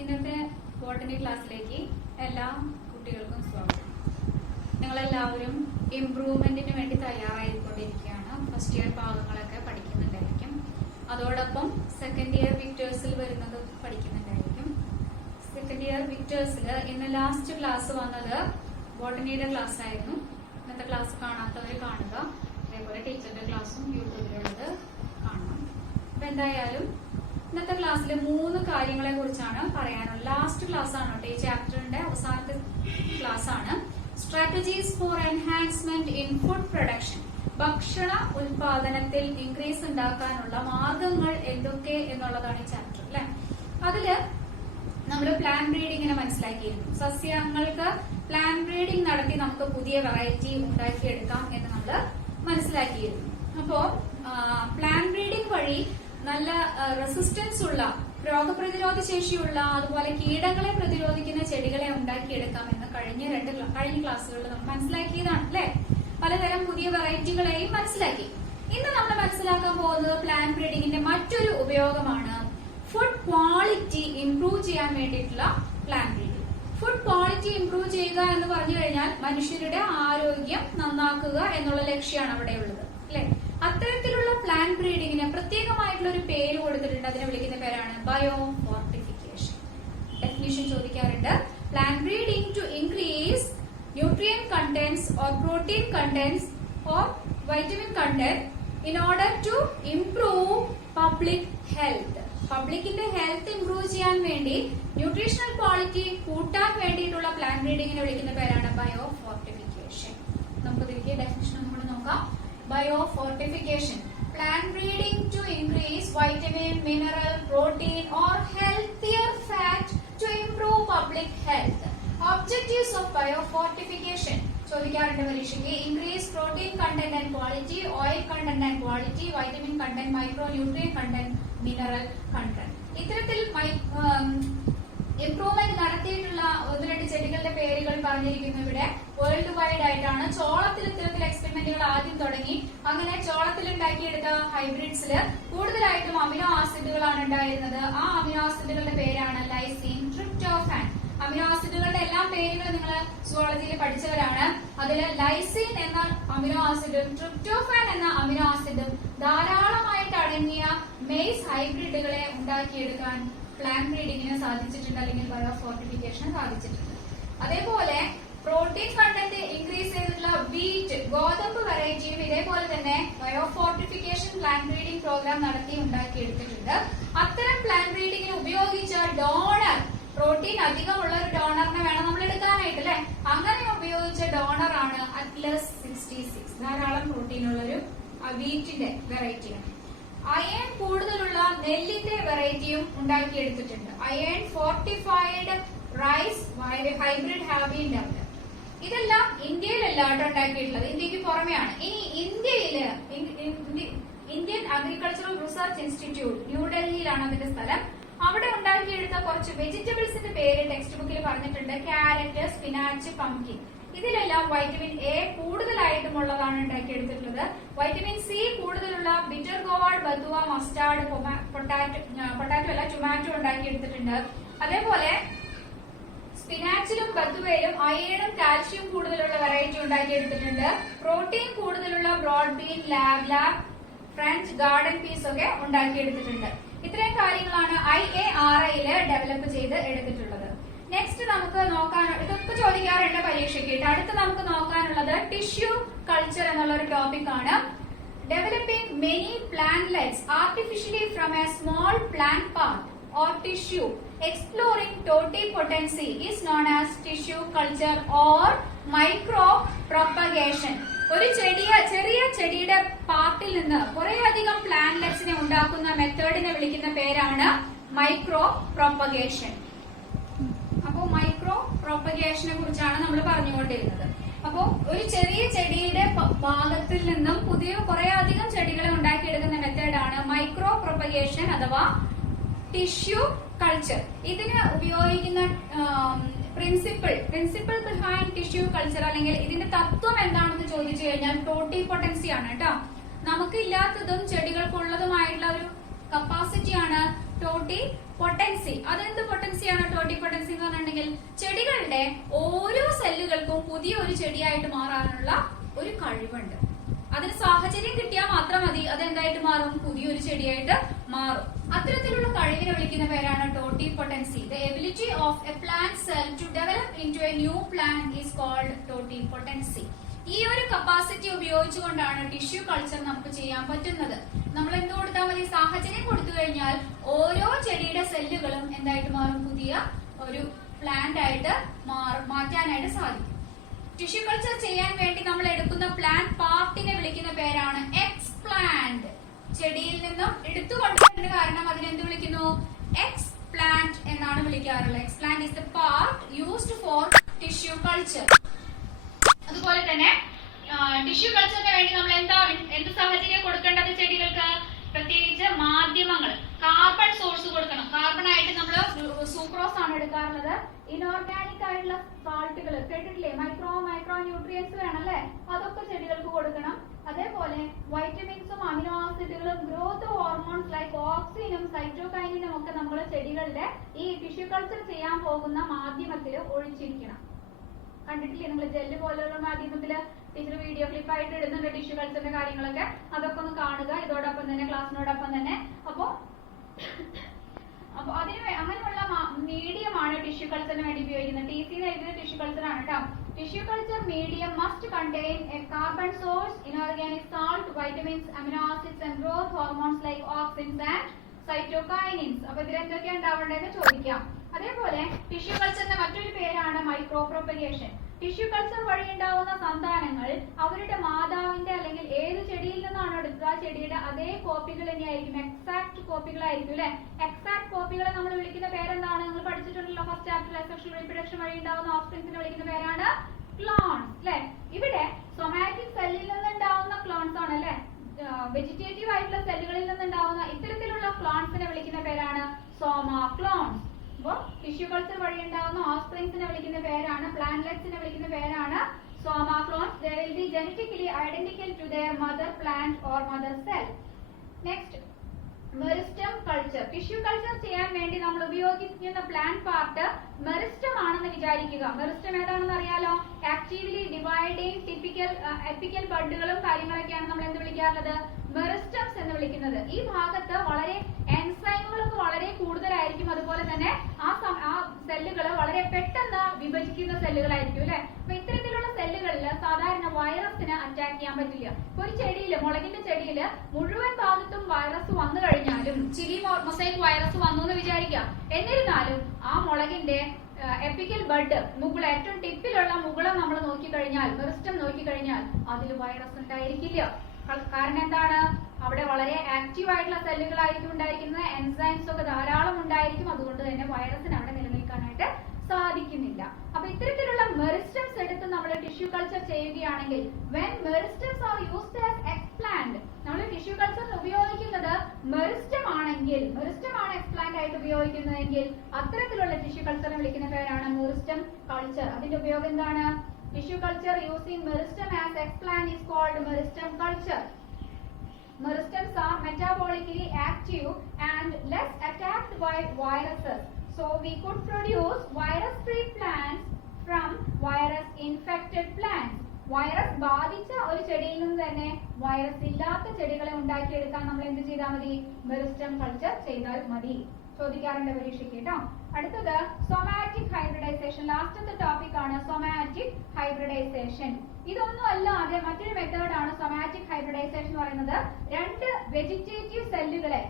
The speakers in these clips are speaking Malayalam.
ഇന്നത്തെ ബോട്ടണി ക്ലാസ്സിലേക്ക് എല്ലാ കുട്ടികൾക്കും സ്വാഗതം. നിങ്ങളെല്ലാവരും ഇംപ്രൂവ്മെന്റിന് വേണ്ടി തയ്യാറായിക്കൊണ്ടിരിക്കുകയാണ്. ഫസ്റ്റ് ഇയർ ഭാഗങ്ങളൊക്കെ പഠിക്കുന്നുണ്ടായിരിക്കും. അതോടൊപ്പം സെക്കൻഡ് ഇയർ വിക്ടേഴ്സിൽ വരുന്നത് പഠിക്കുന്നുണ്ടായിരിക്കും. സെക്കൻഡ് ഇയർ വിക്ടേഴ്സിൽ ഇന്ന് ലാസ്റ്റ് ക്ലാസ് വന്നത് ബോട്ടണിയുടെ ക്ലാസ് ആയിരുന്നു. ഇന്നത്തെ ക്ലാസ് കാണാത്തവർ കാണുക. അതേപോലെ ടീച്ചറുടെ ക്ലാസ്സും യൂട്യൂബിലുള്ളത് കാണണം. അപ്പൊ എന്തായാലും ഇന്നത്തെ ക്ലാസ്സിൽ 3 കാര്യങ്ങളെ കുറിച്ചാണ് പറയാനുള്ളത്. ലാസ്റ്റ് ക്ലാസ് ആണ് കേട്ടോ, ഈ ചാപ്റ്ററിന്റെ അവസാനത്തെ ക്ലാസ് ആണ്. Strategies four enhancement in food production, ഭക്ഷണ ഉൽപാദനത്തിൽ ഇൻക്രീസ് ഉണ്ടാക്കാനുള്ള മാർഗങ്ങൾ എന്തൊക്കെ എന്നുള്ളതാണ് ഈ ചാപ്റ്റർ അല്ലെ. അതില് നമ്മൾ പ്ലാൻ ബ്രീഡിങ്ങിനെ മനസ്സിലാക്കിയിരുന്നു. സസ്യങ്ങൾക്ക് പ്ലാൻ ബ്രീഡിംഗ് നടത്തി നമുക്ക് പുതിയ വെറൈറ്റി ഉണ്ടാക്കിയെടുക്കാം എന്ന് നമ്മൾ മനസ്സിലാക്കിയിരുന്നു. അപ്പോ പ്ലാൻ ബ്രീഡിംഗ് വഴി നല്ല റെസിസ്റ്റൻസ് ഉള്ള, രോഗപ്രതിരോധ ശേഷിയുള്ള, അതുപോലെ കീടങ്ങളെ പ്രതിരോധിക്കുന്ന ചെടികളെ ഉണ്ടാക്കിയെടുക്കാമെന്ന് കഴിഞ്ഞ ക്ലാസ്സുകളിൽ നമ്മൾ മനസ്സിലാക്കിയതാണ് അല്ലെ. പലതരം പുതിയ വെറൈറ്റികളെയും മനസ്സിലാക്കി. ഇന്ന് നമ്മൾ മനസ്സിലാക്കാൻ പോകുന്നത് പ്ലാൻ ബ്രീഡിങ്ങിന്റെ മറ്റൊരു ഉപയോഗമാണ് ഫുഡ് ക്വാളിറ്റി ഇംപ്രൂവ് ചെയ്യാൻ വേണ്ടിയിട്ടുള്ള plan breeding. Food quality improve ചെയ്യുക എന്ന് പറഞ്ഞു കഴിഞ്ഞാൽ മനുഷ്യരുടെ ആരോഗ്യം നന്നാക്കുക എന്നുള്ള ലക്ഷ്യമാണ് അവിടെയുള്ളത് അല്ലെ. അത്തരത്തിലുള്ള പ്ലാൻ ബ്രീഡിങ്ങിന് പ്രത്യേകമായിട്ടുള്ള ഒരു പേര് കൊടുത്തിട്ടുണ്ട്. അതിനെ വിളിക്കുന്ന പേരാണ് ബയോ ഫോർട്ടിഫിക്കേഷൻ. ഡെഫിനിഷൻ ചോദിക്കാറുണ്ട്. Plant breeding to increase nutrient contents or protein contents or vitamin content in order to improve public health. പബ്ലിക്കിന്റെ ഹെൽത്ത് ഇംപ്രൂവ് ചെയ്യാൻ വേണ്ടി, ന്യൂട്രീഷണൽ ക്വാളിറ്റി കൂട്ടാൻ വേണ്ടിയിട്ടുള്ള പ്ലാൻ ബ്രീഡിങ്ങിനെ വിളിക്കുന്ന പേരാണ് ബയോ ഫോർട്ടിഫിക്കേഷൻ. നമുക്ക് ഇതിലേക്ക് ഡെഫിനിഷൻ കൂടെ നോക്കാം. Biofortification, plant breeding to increase vitamin, mineral, protein or healthier fat to improve public health. Objectives of biofortification ചോദിക്കാറുണ്ട് പരീക്ഷയ്ക്ക്. increase protein content and quality, oil content and quality, vitamin content, micronutrient content, mineral content. ഇത്തരത്തിൽ ഇംപ്രൂവ്മെന്റ് നടത്തിയിട്ടുള്ള 1-2 ചെടികളുടെ പേരുകൾ പറഞ്ഞിരിക്കുന്നു ഇവിടെ. വേൾഡ് വൈഡ് ആയിട്ടാണ്. ചോളത്തിൽ ഇത്തരത്തിൽ എക്സ്പെരിമെന്റുകൾ ആദ്യം തുടങ്ങി. അങ്ങനെ ചോളത്തിൽ ഉണ്ടാക്കിയെടുത്ത ഹൈബ്രിഡ്സിൽ കൂടുതലായിട്ടും അമിനോ ആസിഡുകളാണ് ഉണ്ടായിരുന്നത്. ആ അമിനോ ആസിഡുകളുടെ പേരാണ് ലൈസിൻ, ട്രിപ്റ്റോഫാൻ. അമിനോ ആസിഡുകളുടെ എല്ലാ പേരുകളും നിങ്ങൾ സുവോളജിയിൽ പഠിച്ചവരാണ്. അതിൽ ലൈസിൻ എന്ന അമിനോ ആസിഡും ട്രിപ്റ്റോഫാൻ എന്ന അമിനോ ആസിഡും ധാരാളമായിട്ട് അടങ്ങിയ മെയ്സ് ഹൈബ്രിഡുകളെ ഉണ്ടാക്കിയെടുക്കാൻ പ്ലാൻ ബ്രീഡിങ്ങിന് സാധിച്ചിട്ടുണ്ട്, അല്ലെങ്കിൽ ബയോ ഫോർട്ടിഫിക്കേഷന് സാധിച്ചിട്ടുണ്ട്. അതേപോലെ പ്രോട്ടീൻ കണ്ടന്റ് ഇൻക്രീസ് ചെയ്തിട്ടുള്ള വീറ്റ്, ഗോതമ്പ് വെറൈറ്റിയും ഇതേപോലെ തന്നെ bio fortification plant breeding programme നടത്തി ഉണ്ടാക്കിയെടുത്തിട്ടുണ്ട്. അത്തരം പ്ലാൻ ബ്രീഡിങ്ങിന് ഉപയോഗിച്ച ഡോണർ, പ്രോട്ടീൻ അധികമുള്ള ഒരു ഡോണറിനെ വേണം നമ്മൾ എടുക്കാനായിട്ട് അല്ലെ. അങ്ങനെ ഉപയോഗിച്ച ഡോണർ ആണ് അറ്റ്ലസ് 66. ധാരാളം പ്രോട്ടീൻ ഉള്ള ഒരു വീറ്റിന്റെ വെറൈറ്റിയാണ്. അയൺ കൂടുതലുള്ള നെല്ലിന്റെ വെറൈറ്റിയും ഉണ്ടാക്കിയെടുത്തിട്ടുണ്ട്. അയൺ ഫോർട്ടിഫൈഡ് റൈസ് ഹൈബ്രിഡ് ഹാബിന്റെ ഉണ്ട്. ഇതെല്ലാം ഇന്ത്യയിലല്ലാട്ടോ ഉണ്ടാക്കിയിട്ടുള്ളത്, ഇന്ത്യക്ക് പുറമെയാണ്. ഇനി ഇന്ത്യയില് ഇന്ത്യൻ അഗ്രികൾച്ചറൽ റിസർച്ച് ഇൻസ്റ്റിറ്റ്യൂട്ട് ന്യൂഡൽഹിയിലാണ് അതിന്റെ സ്ഥലം. അവിടെ ഉണ്ടാക്കിയെടുത്ത കുറച്ച് വെജിറ്റബിൾസിന്റെ പേര് ടെക്സ്റ്റ് ബുക്കിൽ പറഞ്ഞിട്ടുണ്ട്. Carrot, spinach, pumpkin. ഇതിലെല്ലാം വൈറ്റമിൻ എ കൂടുതലായിട്ടുമുള്ളതാണ് ഉണ്ടാക്കിയെടുത്തിട്ടുള്ളത്. വൈറ്റമിൻ സി കൂടുതലുള്ള bitter gourd, bathua, mustard, potato അല്ല ടൊമാറ്റോ ഉണ്ടാക്കിയെടുത്തിട്ടുണ്ട്. അതേപോലെ സ്പിനാച്ചിലും ബത്തുവയിലും അയണും കാൽഷ്യം കൂടുതലുള്ള വെറൈറ്റി ഉണ്ടാക്കിയെടുത്തിട്ടുണ്ട്. പ്രോട്ടീൻ കൂടുതലുള്ള ബ്രോഡ് ബീൻ, ലാബ്, ഫ്രഞ്ച് ഗാർഡൻ പീസ് ഒക്കെ ഉണ്ടാക്കിയെടുത്തിട്ടുണ്ട്. ഇത്രയും കാര്യങ്ങളാണ് IARIയില് ഡെവലപ്പ് ചെയ്ത് എടുത്തിട്ടുള്ളത്. നെക്സ്റ്റ് നമുക്ക് നോക്കാൻ, ഇതൊക്കെ ചോദിക്കാറുണ്ട് പരീക്ഷയ്ക്ക്. അടുത്ത് നമുക്ക് നോക്കാനുള്ളത് ടിഷ്യൂ കൾച്ചർ എന്നുള്ള ഒരു ടോപ്പിക് ആണ്. Developing many plantlets artificially from A small plant part or tissue exploring totipotency is known as tissue culture or micro propagation. ഒരു ചെറിയ ചെടിയുടെ പാർട്ടിൽ നിന്ന് കുറെ അധികം പ്ലാന്റ്ലെറ്റ്സിനെ ഉണ്ടാക്കുന്ന മെത്തേഡിനെ വിളിക്കുന്ന പേരാണ് മൈക്രോ പ്രൊപ്പഗേഷൻ. അപ്പോ മൈക്രോ പ്രൊപ്പഗേഷനെ കുറിച്ചാണ് നമ്മൾ പറഞ്ഞുകൊണ്ടിരുന്നത്. അപ്പോ ഒരു ചെറിയ ചെടിയുടെ ഭാഗത്തിൽ നിന്നും പുതിയ കുറെ അധികം ചെടികളെ ഉണ്ടാക്കിയെടുക്കുന്ന മെത്തേഡാണ് മൈക്രോ പ്രൊപ്പഗേഷൻ അഥവാ ടിഷ്യൂ കൾച്ചർ. ഇതിന് ഉപയോഗിക്കുന്ന പ്രിൻസിപ്പിൾ ബിഹൈൻഡ് ടിഷ്യൂ കൾച്ചർ, അല്ലെങ്കിൽ ഇതിന്റെ തത്വം എന്താണെന്ന് ചോദിച്ചു കഴിഞ്ഞാൽ ടോട്ടിപൊട്ടൻസി ആണ് കേട്ടോ. നമുക്ക് ഇല്ലാത്തതും ചെടികൾക്കുള്ളതുമായിട്ടുള്ള ഒരു കപ്പാസിറ്റിയാണ് ടോട്ടി പൊട്ടൻസി. അതെന്ത് പൊട്ടൻസിയാണ് ടോട്ടി പൊട്ടൻസി എന്ന് പറഞ്ഞിട്ടുണ്ടെങ്കിൽ ചെടികളുടെ ഓരോ സെല്ലുകൾക്കും പുതിയ ഒരു ചെടിയായിട്ട് മാറാനുള്ള ഒരു കഴിവുണ്ട്. അതിന് സാഹചര്യം കിട്ടിയാൽ മാത്രം മതി, അതെന്തായിട്ട് മാറും? പുതിയൊരു ചെടിയായിട്ട് മാറും. അത്തരത്തിലുള്ള കഴിവിനെ വിളിക്കുന്ന പേരാണ് totipotency. The ability of a plant cell to develop into a new plant is called totipotency. ഈ ഒരു കപ്പാസിറ്റി ഉപയോഗിച്ചുകൊണ്ടാണ് ടിഷ്യൂ കൾച്ചർ നമുക്ക് ചെയ്യാൻ പറ്റുന്നത്. നമ്മൾ എന്ത് കൊടുത്താൽ മതി? സാഹചര്യം കൊടുത്തു കഴിഞ്ഞാൽ ഓരോ ചെടിയുടെ സെല്ലുകളും എന്തായിട്ട് മാറും? പുതിയ ഒരു പ്ലാന്റ് ആയിട്ട് മാറ്റാനായിട്ട് സാധിക്കും. ടിഷ്യൂ കൾച്ചർ ചെയ്യാൻ വേണ്ടി നമ്മൾ എടുക്കുന്ന പ്ലാന്റ് പാർട്ടിനെ വിളിക്കുന്ന പേരാണ് എക്സ്പ്ലാന്റ്. ചെടിയിൽ നിന്നും എടുത്തു കൊണ്ടുവരുന്ന കാരണം അതിനെന്ത് വിളിക്കുന്നു? എക്സ്പ്ലാന്റ് എന്നാണ് വിളിക്കാറുള്ളത്. Explant is the part used for tissue culture. അതുപോലെ തന്നെ ടിഷ്യൂ കൾച്ചറിന് വേണ്ടി നമ്മൾ എന്ത് സാഹചര്യം കൊടുക്കേണ്ടത്? ചെടികൾക്ക് പ്രത്യേകിച്ച് മാധ്യമങ്ങൾ, കാർബൺ സോഴ്സ് കൊടുക്കണം. കാർബൺ ആയിട്ട് നമ്മൾ സൂക്രോസ് ആണ് എടുക്കാറുള്ളത്. ഇനോർഗാനിക് ആയിട്ടുള്ള സാൾട്ടുകൾ കേട്ടിട്ടില്ലേ? മൈക്രോ ന്യൂട്രിയൻസ് വേണമല്ലേ? അതൊക്കെ ചെടികൾക്ക് കൊടുക്കണം. അതേപോലെ വൈറ്റമിൻസും അമിനോ ആസിഡുകളും ഗ്രോത്ത് ഹോർമോൺസ് ലൈക്ക് ഓക്സിനും സൈറ്റോകൈനിനും ഒക്കെ നമ്മൾ ചെടികളുടെ ഈ ടിഷ്യൂ കൾച്ചർ ചെയ്യാൻ പോകുന്ന മാധ്യമത്തിൽ ഒഴിച്ചിരിക്കണം. കണ്ടിട്ടില്ലേ നിങ്ങൾ? ജെല്ല് പോലെയുള്ള മാധ്യമത്തില് ടീച്ചർ വീഡിയോ ക്ലിപ്പ് ആയിട്ട് ഇടുന്നുണ്ട് ടിഷ്യൂ കൾച്ചറിന്റെ കാര്യങ്ങളൊക്കെ. അതൊക്കെ ഒന്ന് കാണുക ഇതോടൊപ്പം തന്നെ, ക്ലാസ്സിനോടൊപ്പം തന്നെ. അപ്പൊ അതിന് അങ്ങനെയുള്ള മീഡിയമാണ് ടിഷ്യൂ കൾച്ചറിന് വേണ്ടി ഉപയോഗിക്കുന്നത്. TC എഴുതിയ ടിഷ്യൂ കൾച്ചർ ആണ് കേട്ടോ. Tissue culture medium must contain a carbon source, inorganic salt, vitamins, amino acids and growth hormones like auxins and cytokinins. അപ്പൊ ഇതിലെന്തൊക്കെയാണ് ഉണ്ടാവേണ്ടതെന്ന് ചോദിക്കാം. അതേപോലെ ടിഷ്യൂ കൾച്ചറിന്റെ മറ്റൊരു പേരാണ് മൈക്രോ പ്രൊപ്പഗേഷൻ. ടിഷ്യൂ കൾച്ചർ വഴി ഉണ്ടാവുന്ന സന്താനങ്ങൾ അവരുടെ മാതാവിന്റെ അല്ലെങ്കിൽ ഏത് ചെടിയിൽ നിന്നാണോ എടുക്കുക ആ ചെടിയുടെ അതേ കോപ്പികൾ തന്നെയായിരിക്കും. എക്സാക്ട് കോപ്പികളായിരിക്കും അല്ലെ? എക്സാക്ട് കോപ്പികളെ നമ്മൾ വിളിക്കുന്ന പേരെന്താണ്? നിങ്ങൾ പഠിച്ചിട്ടുണ്ടല്ലോ ഫസ്റ്റ് ചാപ്റ്ററിൽ. സെക്ഷൽ റീപ്രൊഡക്ഷൻ വഴി ഉണ്ടാവുന്ന ഓഫ്സ്പ്രിങ്സിനെ വിളിക്കുന്ന പേരാണ് ക്ലോൺസ് അല്ലെ? ഇവിടെ സൊമാറ്റിക് സെല്ലിൽ നിന്നുണ്ടാവുന്ന ക്ലോൺസ് ആണ് അല്ലെ? വെജിറ്റേറ്റീവ് ആയിട്ടുള്ള സെല്ലുകളിൽ നിന്നുണ്ടാവുന്ന ഇത്തരത്തിലുള്ള ക്ലോൺസിനെ വിളിക്കുന്ന പേരാണ് സോമാ ക്ലോൺസ്. അപ്പോ ടിഷ്യൂ കൾച്ചർ വഴി ഉണ്ടാവുന്ന ഓഫ്സ്പ്രിങ്സിനെ വിളിക്കുന്ന പേരാണ്, പ്ലാന്റ്ലെറ്റ്സിനെ വിളിക്കുന്ന പേരാണ് സോമാ clones. They will be genetically identical to their mother plant or mother cell. Next, meristem culture. Tissue culture ചെയ്യാൻ വേണ്ടി നമ്മൾ ഉപയോഗിക്കുന്ന പ്ലാന്റ് പാർട്ട് മെറിസ്റ്റം ആണെന്ന് വിചാരിക്കുക. മെറിസ്റ്റം ഏതാണെന്ന് അറിയാലോ? ആക്റ്റീവ്ലി ഡിവൈഡിങ് എപ്പിക്കൽ ബഡുകളും കാര്യങ്ങളൊക്കെയാണ് നമ്മൾ എന്ത് വിളിക്കാറുള്ളത്? മെറിസ്റ്റംസ് എന്ന് വിളിക്കുന്നത്. ഈ ഭാഗത്ത് വളരെ എൻസൈമുകളൊക്കെ വളരെ കൂടുതലായിരിക്കും. അതുപോലെ തന്നെ ആ സെല്ലുകൾ വളരെ പെട്ടെന്ന് വിഭജിക്കുന്ന സെല്ലുകളായിരിക്കും അല്ലെ? അപ്പൊ ഇത്തരത്തിലുള്ള സെല്ലുകളിൽ സാധാരണ വൈറസിന് അറ്റാക്ക് ചെയ്യാൻ പറ്റില്ല. ഇപ്പൊ ഒരു ചെടിയില്, മുളകിന്റെ ചെടിയില് മുഴുവൻ ഭാഗത്തും വൈറസ് വന്നു കഴിഞ്ഞാലും, ചിലി മൊസൈക്ക് വൈറസ് വന്നു എന്ന് വിചാരിക്കാം, എന്നിരുന്നാലും ആ മുളകിന്റെ എപ്പിക്കൽ ബഡ് മുകള ഏറ്റവും ടിപ്പിലുള്ള മുകുളം നമ്മൾ നോക്കിക്കഴിഞ്ഞാൽ, മെറിസ്റ്റം നോക്കിക്കഴിഞ്ഞാൽ അതിൽ വൈറസ് ഉണ്ടായിരിക്കില്ല. കാരണം എന്താണ്? അവിടെ വളരെ ആക്റ്റീവ് ആയിട്ടുള്ള സെല്ലുകളായിരിക്കും ഉണ്ടായിരിക്കുന്നത്. എൻസൈംസ് ഒക്കെ ധാരാളം ഉണ്ടായിരിക്കും. അതുകൊണ്ട് തന്നെ വൈറസിന് അവിടെ നിലനിൽക്കാനായിട്ട് സാധിക്കുന്നില്ല. അപ്പൊ ഇത്തരത്തിലുള്ള മെറിസ്റ്റംസ് എടുത്ത് നമ്മൾ ടിഷ്യൂ കൾച്ചർ ചെയ്യുകയാണെങ്കിൽ, when meristems are used as explant, നമ്മൾ ടിഷ്യൂ കൾച്ചറിൽ ഉപയോഗിക്കുന്നത് മെറിസ്റ്റം ആണെങ്കിൽ, മെറിസ്റ്റം ആണ് എക്സ്പ്ലാന്റ് ആയിട്ട് ഉപയോഗിക്കുന്നതെങ്കിൽ അത്തരത്തിലുള്ള ടിഷ്യൂ കൾച്ചറിനെ വിളിക്കുന്ന പേരാണ് മെറിസ്റ്റം കൾച്ചർ. അതിന്റെ ഉപയോഗം എന്താണ്? Tissue culture using meristem as explant is called meristem culture. Meristems are metabolically active and less attacked by viruses. So we could produce virus-free plants from virus-infected plants. Virus ബാധിച്ച ഒരു ചെടിയിൽ നിന്ന് തന്നെ വൈറസ് ഇല്ലാത്ത ചെടികളെ ഉണ്ടാക്കിയെടുക്കാൻ നമ്മൾ എന്ത് ചെയ്താൽ മതി? മെറിസ്റ്റം കൾച്ചർ ചെയ്താൽ മതി. ചോദിക്കാറുണ്ട് പരീക്ഷയ്ക്ക് കേട്ടോ. അടുത്തത് സൊമാറ്റിക് ഹൈബ്രിഡൈസേഷൻ. ലാസ്റ്റത്തെ ടോപ്പിക് ആണ് സൊമാറ്റിക് ഹൈബ്രിഡൈസേഷൻ. ഇതൊന്നും അല്ലാതെ മറ്റൊരു മെത്തേഡ് ആണ് സൊമാറ്റിക് ഹൈബ്രിഡൈസേഷൻ എന്ന് പറയുന്നത്. രണ്ട് വെജിറ്റേറ്റീവ് സെല്ലുകളെ,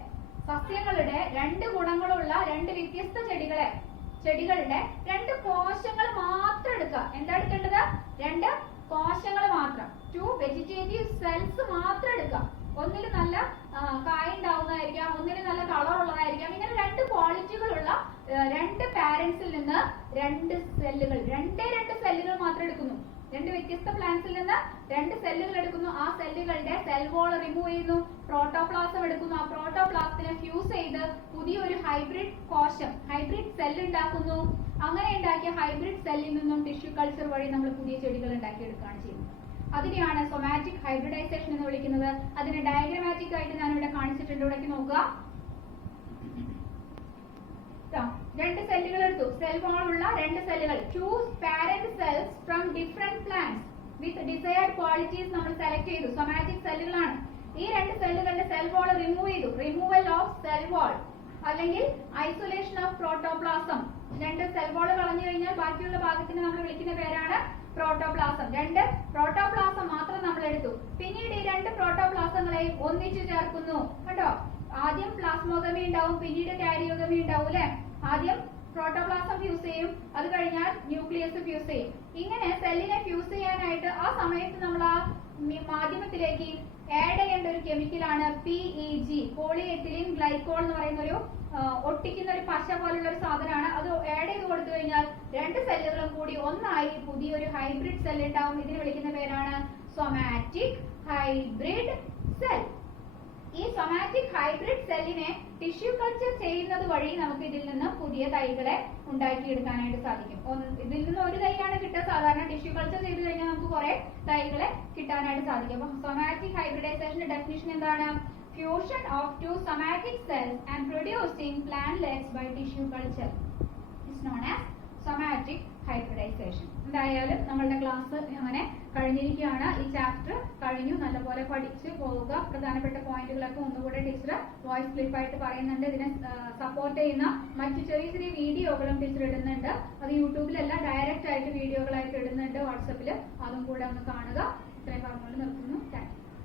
സസ്യങ്ങളുടെ രണ്ട് ഗുണങ്ങളുള്ള രണ്ട് വ്യത്യസ്ത ചെടികളുടെ രണ്ട് കോശങ്ങൾ മാത്രം എടുക്കുക. എന്താ എടുക്കേണ്ടത്? രണ്ട് കോശങ്ങൾ മാത്രം. 2 വെജിറ്റേറ്റീവ് സെൽസ് മാത്രം എടുക്കുക. ഒന്നിൽ നല്ല കായ ഉണ്ടാവുന്നതായിരിക്കാം, ഒന്നിൽ നല്ല കളർ ഉള്ളതായിരിക്കാം. ഇങ്ങനെ രണ്ട് ക്വാളിറ്റികളുള്ള രണ്ട് പാരന്റ്സിൽ നിന്ന് രണ്ട് സെല്ലുകൾ, രണ്ട് സെല്ലുകൾ മാത്രം എടുക്കുന്നു. രണ്ട് വ്യത്യസ്ത പ്ലാന്റ്സിൽ നിന്ന് രണ്ട് സെല്ലുകൾ എടുക്കുന്നു. ആ സെല്ലുകളുടെ സെൽ വോൾ റിമൂവ് ചെയ്യുന്നു, പ്രോട്ടോപ്ലാസം എടുക്കുന്നു. ആ പ്രോട്ടോപ്ലാസത്തിനെ ഫ്യൂസ് ചെയ്ത് പുതിയൊരു ഹൈബ്രിഡ് കോശം, ഹൈബ്രിഡ് സെൽ ഉണ്ടാക്കുന്നു. അങ്ങനെ ഉണ്ടാക്കിയ ഹൈബ്രിഡ് സെല്ലിൽ നിന്നും ടിഷ്യൂ കൾച്ചർ വഴി നമ്മൾ പുതിയ ചെടികൾ ഉണ്ടാക്കിയെടുക്കുകയാണ് ചെയ്യുന്നത്. അതിനെയാണ് സൊമാറ്റിക് ഹൈബ്രിഡൈസേഷൻ എന്ന് വിളിക്കുന്നത്. അതിന് ഡയഗ്രമാറ്റിക് ആയിട്ട് ഞാൻ ഇവിടെ കാണിച്ചിട്ടുണ്ട്. ഇവിടേക്ക് നോക്കുക. സെൽ വാൾ ഉള്ള 2 സെല്ലുകൾ. Choose parent cells from different plants with desired qualities നമ്മൾ സെലക്ട് ചെയ്തു. സൊമാറ്റിക് സെല്ലുകളാണ്. ഈ 2 സെല്ലുകളുടെ സെൽ വാൾ റിമൂവ് ചെയ്തു. റിമൂവൽ ഓഫ് സെൽ വാൾ അല്ലെങ്കിൽ isolation of protoplasm. 2 cell wall കളഞ്ഞു കഴിഞ്ഞാൽ ബാക്കിയുള്ള ഭാഗത്തിന് നമ്മൾ വിളിക്കുന്ന പേരാണ് പ്രോട്ടോപ്ലാസം. 2 പ്രോട്ടോപ്ലാസം മാത്രം നമ്മൾ എടുത്തു. പിന്നീട് ഈ 2 പ്രോട്ടോപ്ലാസങ്ങളെയും ഒന്നിച്ചു ചേർക്കുന്നു. കണ്ടോ, ആദ്യം പ്ലാസ്മോഗമി ഉണ്ടാവും, പിന്നീട് കാരിയോഗമി ഉണ്ടാവും അല്ലെ. ആദ്യം പ്രോട്ടോപ്ലാസം ഫ്യൂസ് ചെയ്യും, അത് കഴിഞ്ഞാൽ ന്യൂക്ലിയസ് ഫ്യൂസ് ചെയ്യും. ഇങ്ങനെ സെല്ലിനെ ഫ്യൂസ് ചെയ്യാനായിട്ട് ആ സമയത്ത് നമ്മൾ ആ മാധ്യമത്തിലേക്ക് ആഡ് ചെയ്യേണ്ട ഒരു കെമിക്കലാണ് PEG, പോളിഎത്തിലീൻ ഗ്ലൈക്കോൾ എന്ന് പറയുന്ന ഒരു ഒട്ടിക്കുന്ന ഒരു പശ പോലുള്ള ഒരു സാധനമാണ്. അത് ആഡ് ചെയ്ത് കൊടുത്തു കഴിഞ്ഞാൽ 2 സെല്ലുകളും കൂടി ഒന്നായി പുതിയൊരു ഹൈബ്രിഡ് സെൽ ഉണ്ടാവും. ഇതിന് വിളിക്കുന്ന പേരാണ് സൊമാറ്റിക് ഹൈബ്രിഡ് സെൽ. ഈ സൊമാറ്റിക് ഹൈബ്രിഡ് സെല്ലിനെ ടിഷ്യൂ കൾച്ചർ ചെയ്യുന്നത് വഴി നമുക്ക് ഇതിൽ നിന്ന് പുതിയ തൈകളെ ഉണ്ടാക്കിയെടുക്കാനായിട്ട് സാധിക്കും. ഇതിൽ നിന്ന് ഒരു തൈയാണ് കിട്ടുക. സാധാരണ ടിഷ്യൂ കൾച്ചർ ചെയ്ത് കഴിഞ്ഞാൽ നമുക്ക് കുറെ തൈകളെ കിട്ടാനായിട്ട് സാധിക്കും. അപ്പൊ സൊമാറ്റിക് ഹൈബ്രിഡൈസേഷന്റെ ഡെഫിനിഷൻ എന്താണ്? Fusion of 2 somatic cells and producing plantlets by tissue culture is known as somatic hybridization. എന്തായാലും നമ്മളുടെ ക്ലാസ് അങ്ങനെ കഴിഞ്ഞിരിക്കുകയാണ്. ഈ ചാപ്റ്റർ കഴിഞ്ഞു. നല്ലപോലെ പഠിച്ച് പോവുക. പ്രധാനപ്പെട്ട പോയിന്റുകളൊക്കെ ഒന്നുകൂടെ ടീച്ചർ വോയിസ് ക്ലിപ്പായിട്ട് പറയുന്നുണ്ട്. ഇതിനെ സപ്പോർട്ട് ചെയ്യുന്ന മറ്റു ചെറിയ ചെറിയ വീഡിയോകളും ടീച്ചർ ഇടുന്നുണ്ട്. അത് യൂട്യൂബിലല്ല, ഡയറക്റ്റ് ആയിട്ട് വീഡിയോകളായിട്ട് ഇടുന്നുണ്ട് വാട്സപ്പിൽ. അതും കൂടെ ഒന്ന് കാണുക. ഇത്രയും പറഞ്ഞുകൊണ്ട് നിർത്തുന്നു. Thank you.